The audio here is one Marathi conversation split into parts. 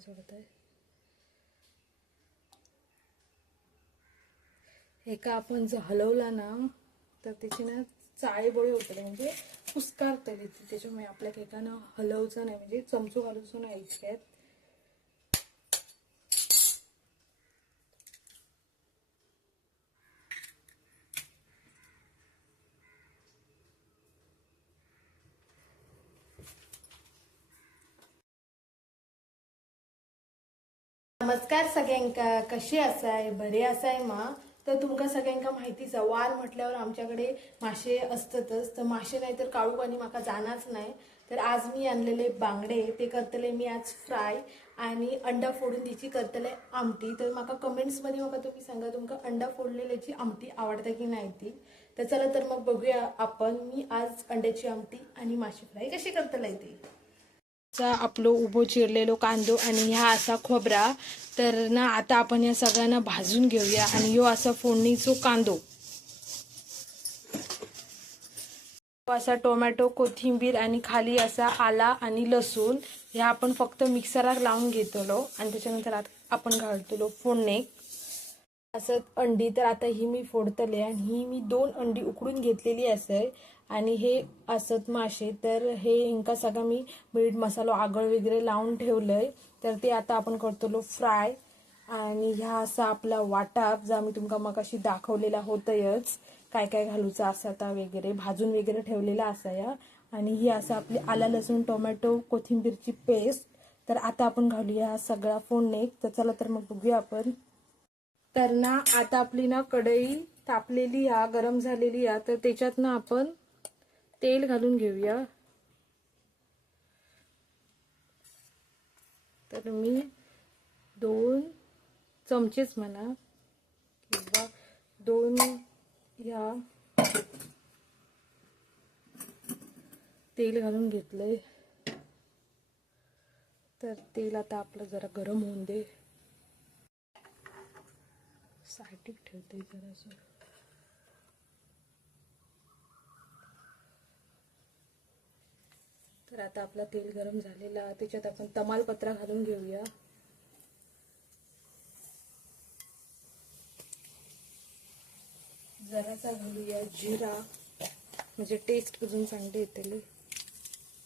सोडत आहे हे का आपण जर हलवला ना तर त्याची ना चाळीबोळी होते म्हणजे कुस्कारते त्याच्यामुळे आपल्या केकानं हलवचं नाही म्हणजे चमचो घालूचं नाही इतक्यात नमस्कार सगळ्यांका कशी आसाय बरे आसाय मा तर तुमका सगळ्यांका माहितीच आहे वार म्हटल्यावर आमच्याकडे मासे असतातच तर मासे नाही तर काळू पाणी माका जाणारच नाही तर आज मी आणलेले बांगडे ते करतले मी आज फ्राय आणि अंडा फोडून त्याची करतले आमटी तर माका कमेंट्समध्ये माका तुम्ही सांगा तुमका अंडा फोडलेल्याची आमटी आवडते की नाही ती तर चला तर मग बघूया आपण मी आज अंड्याची आमटी आणि मासे फ्राय कशी करतले ती आपलो उभो चिरलेलो कांदो आणि ह्या असा खोबरा तर ना आता आपण या सगळ्यांना भाजून घेऊया आणि ह्यो असा फोडणीचो कांदो असा टोमॅटो कोथिंबीर आणि खाली असा आला आणि लसूण ह्या आपण फक्त मिक्सरात लावून घेतलो आणि त्याच्यानंतर आपण घालतलो फोडणे असं अंडी तर आता ही मी फोडतले आणि ही मी 2 अंडी उकडून घेतलेली असे आणि हे असत मासे तर हे इंका सगळं मी मीठ मसाला आगळ वगैरे लावून ठेवलंय तर ते आता आपण करतलो फ्राय आणि ह्या असा आपला वाटाप जा मी तुमका मगाशी दाखवलेला होतयच काय काय घालूचा असा ता वगैरे भाजून वगैरे ठेवलेला असा या आणि ही असा आपली आला लसूण टोमॅटो कोथिंबीरची पेस्ट तर आता आपण घालूया सगळा फोडणे तर चला तर मग बघूया आपण तर ना आता आपली ना कढई तापलेली या गरम झालेली या तर त्याच्यात ना आपण तेल घालून घेऊया तर मी 2 चमचेच म्हणा किंवा 2 या तेल घालून घेतलंय तर तेल आता आपलं जरा गरम होऊन दे साईटिक ठेवते जरासं तर आता आपला तेल गरम झालेला त्याच्यात आपण तमालपत्रा घालून घेऊया जरासा घालूया जिरा म्हणजे टेस्ट अजून चांगली येते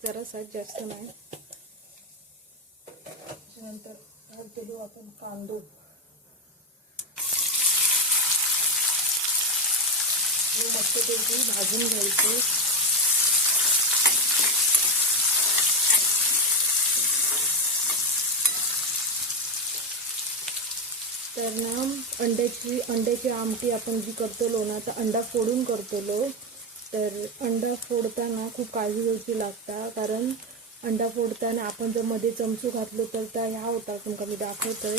जरासा जास्त नाही त्याच्यानंतर घालतो आपण कांदो मस्त पैकी भाजून घ्यायची तर ना अंड्याची आमटी आपण जी करतलो ना तर अंडा फोडून करतलो तर अंडा फोडताना खूप काळजी घ्यायची लागता कारण अंडा फोडताना आपण जर मध्ये चमचो घातलो तर त्या ह्या होता तुमका मी दाखवतोय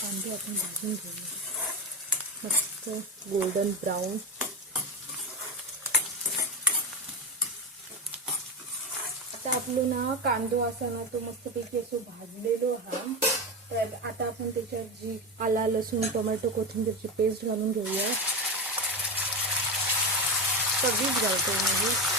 कांदे आपण भाजून घेऊया मस्त गोल्डन ब्राऊन आता आपलं ना कांदो असा ना तो मस्तपैकी असं भाजलेलो हा तर आता आपण त्याच्यात जी आला लसूण टोमॅटो कोथिंबीरची पेस्ट घालून घेऊया सगळीच घालतो म्हणजे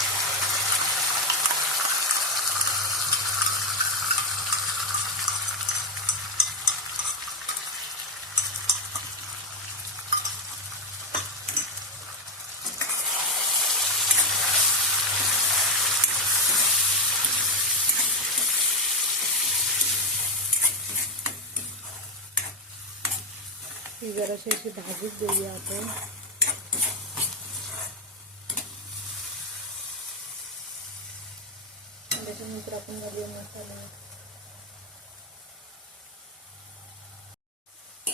ही जराशी अशी भाजीच देऊया आपण त्याच्यानंतर आपण घालूया मसाला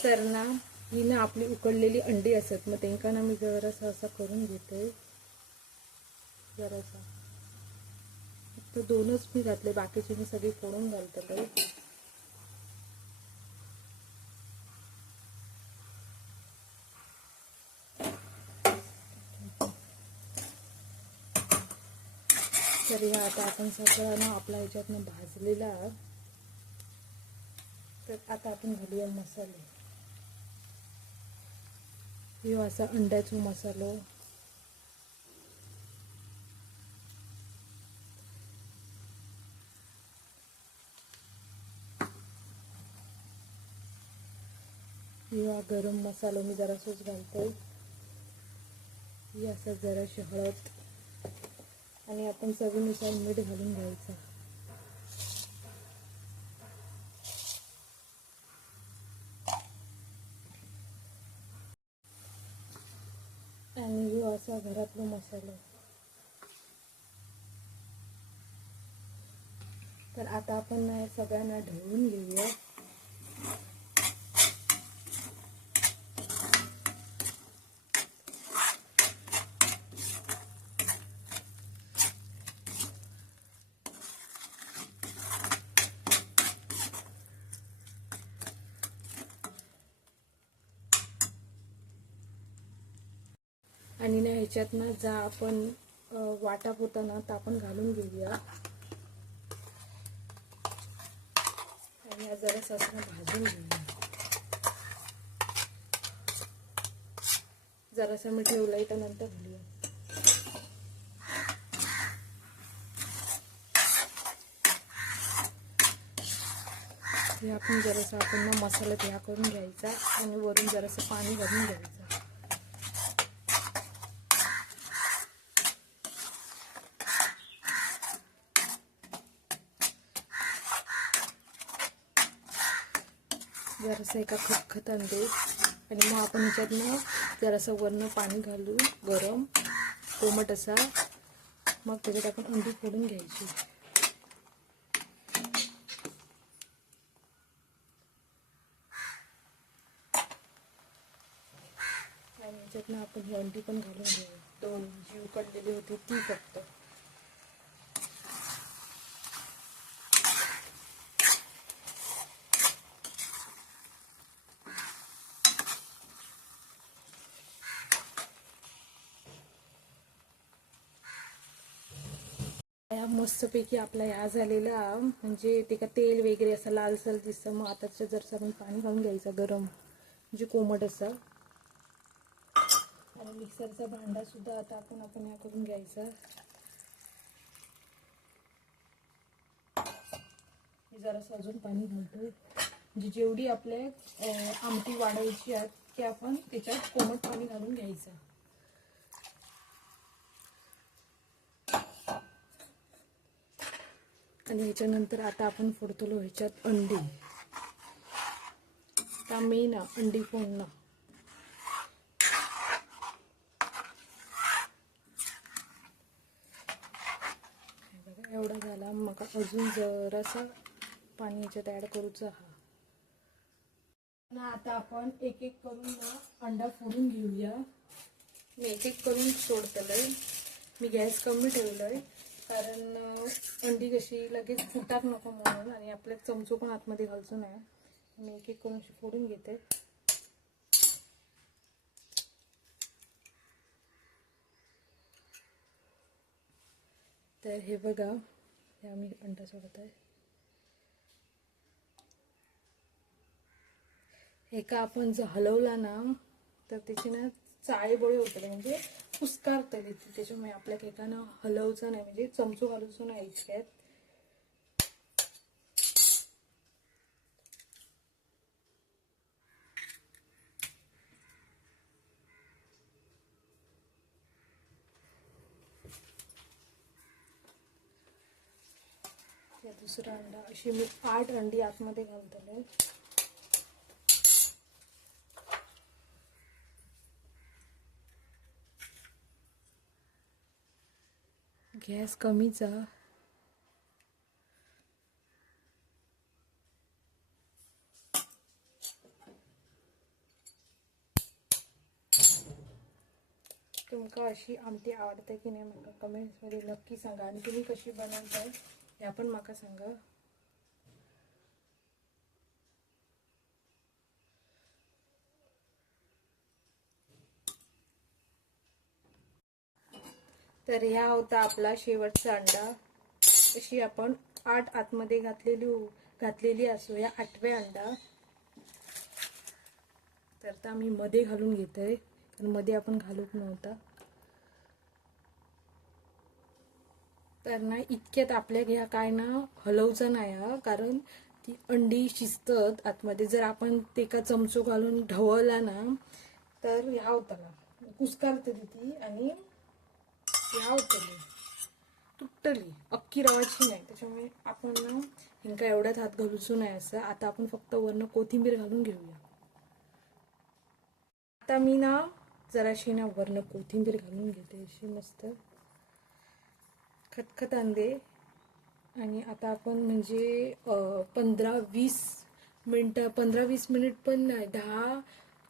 तर ना ही ना आपली उकडलेली अंडी असत मग त्यांना ना मी जरासा असा करून घेते जरासा फक्त 2च मी घातले बाकीचे मी सगळी फोडून घालते तर ह्या आता आपण सगळं ना आपल्या ह्याच्यातनं भाजलेला तर आता आपण घालूया मसाले ह्यो असा अंड्याचो मसालो, किंवा गरम मसाला मी जरासच घालते, ही असं जराशी हळद आणि आपण चवीनुसार मीठ घालून घ्यायचं. आणि ही असा घरातला मसाला. तर आता आपण सगळ्यांना ढवळून घेऊया. आणि ना ह्याच्यात ना जा आपण वाटप होता ना तर आपण घालून घेऊया. आणि जरा सासना भाजून घेऊया. जरासा मी ठेवलंय तर नंतर घालूया. हे आपण जरासा आपण ना मसाला तयार करून घ्यायचा आणि वरून जरासं पाणी घालून घ्यायचं. जरासं एका खतखतान दे आणि मग आपण ह्याच्यात ना जरासं वरनं पाणी घालू गरम कोमट असा. मग त्याच्यात आपण अंडी फोडून घ्यायची. आणि ह्याच्यात ना आपण ही अंडी पण घालून घेऊ. 2 जी उकडलेली होती ती फक्त. मस्तपैकी आपला ह्या झालेला म्हणजे ते का तेल वगैरे असं लालसर दिसतं. मग आता जरसं आपण पाणी घालून घ्यायचं गरम म्हणजे कोमट असं. आणि मिक्सरचा भांडा सुद्धा आता आपण ह्या करून घ्यायचा. जरासं अजून पाणी घालतोय म्हणजे जेवढी आपल्या आमटी वाढायची आहे की आपण त्याच्यात कोमट पाणी घालून घ्यायचं. आणि ह्याच्यानंतर आता आपण फोडतो ह्याच्यात अंडी. त्या मेन अंडी फोडणं. एवढा झाला. मग अजून जरासा पाणी ह्याच्यात ॲड करूचा. ना आता आपण एक एक करून ना अंडा फोडून घेऊया. मी एक एक करून सोडतलंय. मी गॅस कमी ठेवलंय कारण अंडी कशी लगेच फुटाक नको म्हणून आणि आपल्या चमचो पण आतमध्ये घालतो नाही. मी एक एक करून फोडून घेते. तर हे बघा, हे आम्ही अंडा सोडत आहे. एका आपण जर हलवला ना तर त्याची ना चाळेबोळे होतात म्हणजे पुस्कारतं त्याची. त्याच्यामुळे आपल्या एकानं हलवचं नाही म्हणजे चमचो घालूचं नाही इतक्यात. दुसरा अंडा अशी मी 8 अंडी आतमध्ये घालतले. गॅस कमीचा. तुमका अशी आमटी आवडते की नाही मला कमेंट्समध्ये नक्की सांगा. आणि तुम्ही कशी बनवताय हे पण माका सांगा. तर ह्या होता आपला शेवटचा अंडा. अशी आपण 8 आतमध्ये घातलेली असो या 8व्या अंडा. तर आता आम्ही मध्ये घालून घेतोय कारण मध्ये आपण घालूच नव्हता. तर ना इतक्यात आपल्या ह्या काय ना हलवचं नाही कारण ती अंडी शिजतात आतमध्ये. जर आपण ते का चमचो घालून ढवळला ना तर ह्या होताना कुस्कारते ती आणि ह्या होतली तुटली, अख्खी रवाची नाही. त्याच्यामुळे आपण ना हिंका एवढ्यात हात घालूचू नाही असं. आता आपण फक्त वरनं कोथिंबीर घालून घेऊया. आता मी ना जराशी ना वरनं कोथिंबीर घालून घेते अशी मस्त खतखत अंडे. आणि आता आपण म्हणजे 15-20 मिनटं, 15-20 मिनिट पण नाही, 10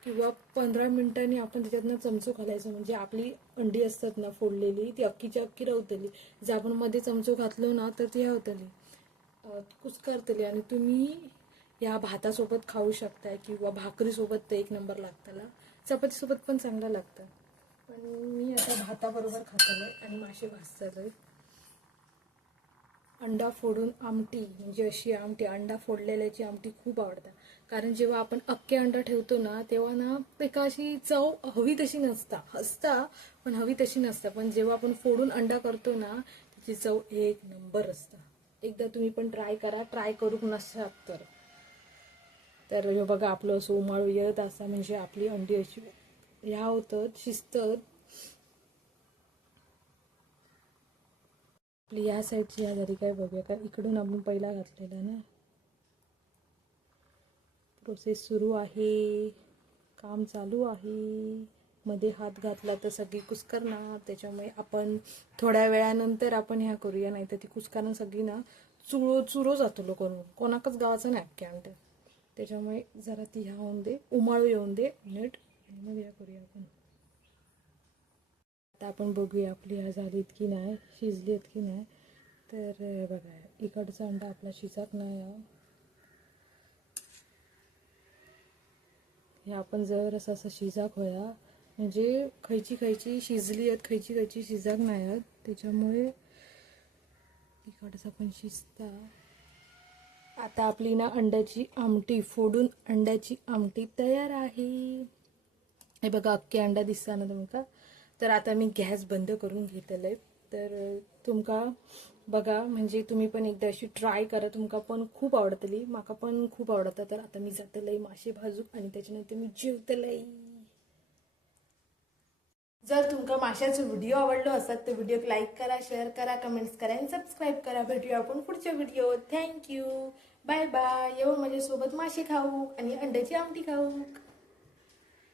किंवा 15 मिनिटांनी आपण त्याच्यातनं चमचो घालायचं. म्हणजे आपली अंडी असतात ना फोडलेली ती अख्खीच्या अख्खी राहतली. जर आपण मध्ये चमचो घातलो ना तर ती होतली कुस्करतली. आणि तुम्ही या भातासोबत खाऊ शकताय किंवा भाकरीसोबत तर एक नंबर लागताला. चपातीसोबत पण चांगला लागतं. पण मी आता भाताबरोबर खातालोय आणि मासे भाजतालोय. अंडा फोडून आमटी, म्हणजे अशी आमटी, अंडा फोडलेल्याची आमटी खूप आवडतात. कारण जेव्हा आपण अख्खे अंडा ठेवतो ना तेव्हा ना ते का अशी चव हवी तशी असता पण हवी तशी नसता. पण जेव्हा आपण फोडून अंडा करतो ना त्याची चव एक नंबर असता. एकदा तुम्ही पण ट्राय करा, ट्राय करू नसतात तर हे बघा आपलं असं उमाळू येत असा. म्हणजे आपली अंडी अशी ह्या होतात, शिजतात. आपली या साईडची ह्या जरी काय बघूया का, इकडून आपण पहिला घातलेला ना. प्रोसेस सुरू आहे, काम चालू आहे. मध्ये हात घातला तर सगळी कुस्करणार. त्याच्यामुळे आपण थोड्या वेळानंतर आपण ह्या करूया, नाही तर ती कुस्करणं सगळी ना चुरो जातो करून. कोणाकच गावाचं नाही अख्ख्या अंड्या. त्याच्यामुळे जरा ती ह्या होऊन दे, उमाळू येऊन दे नीट, आणि मग ह्या करूया आपण. आता आपण बघूया आपली ह्या झालीत की नाही, शिजलीत की नाही. तर बघा इकडचा अंडा आपला शिजत नाही. हे आपण जर असं शिजाक होया, म्हणजे खयची शिजली आहेत, खयची शिजाक नाही आहेत. त्याच्यामुळे इकडचा पण शिजता. आता आपली ना अंड्याची आमटी, फोडून अंड्याची आमटी तयार आहे. हे बघा अख्खे अंडा दिसता ना तुमका. तर आता मी गॅस बंद करून घेतलेलं आहे. तर तुमका बघा, म्हणजे तुम्ही पण एकदा अशी ट्राय करा. तुमका पण खूप आवडतली, माका पण खूप आवडतं. तर आता मी जातलंय मासे भाजू आणि त्याच्यानंतर मी जेवतलंय. जर तुमका माशाचा व्हिडिओ आवडलो असत तर व्हिडिओ लाईक करा, शेअर करा, कमेंट्स करा आणि सबस्क्राईब करा. भेटूया आपण पुढच्या व्हिडिओ. Thank you, bye bye. येऊ माझ्यासोबत मासे खाऊ आणि अंड्याची आमटी खाऊ.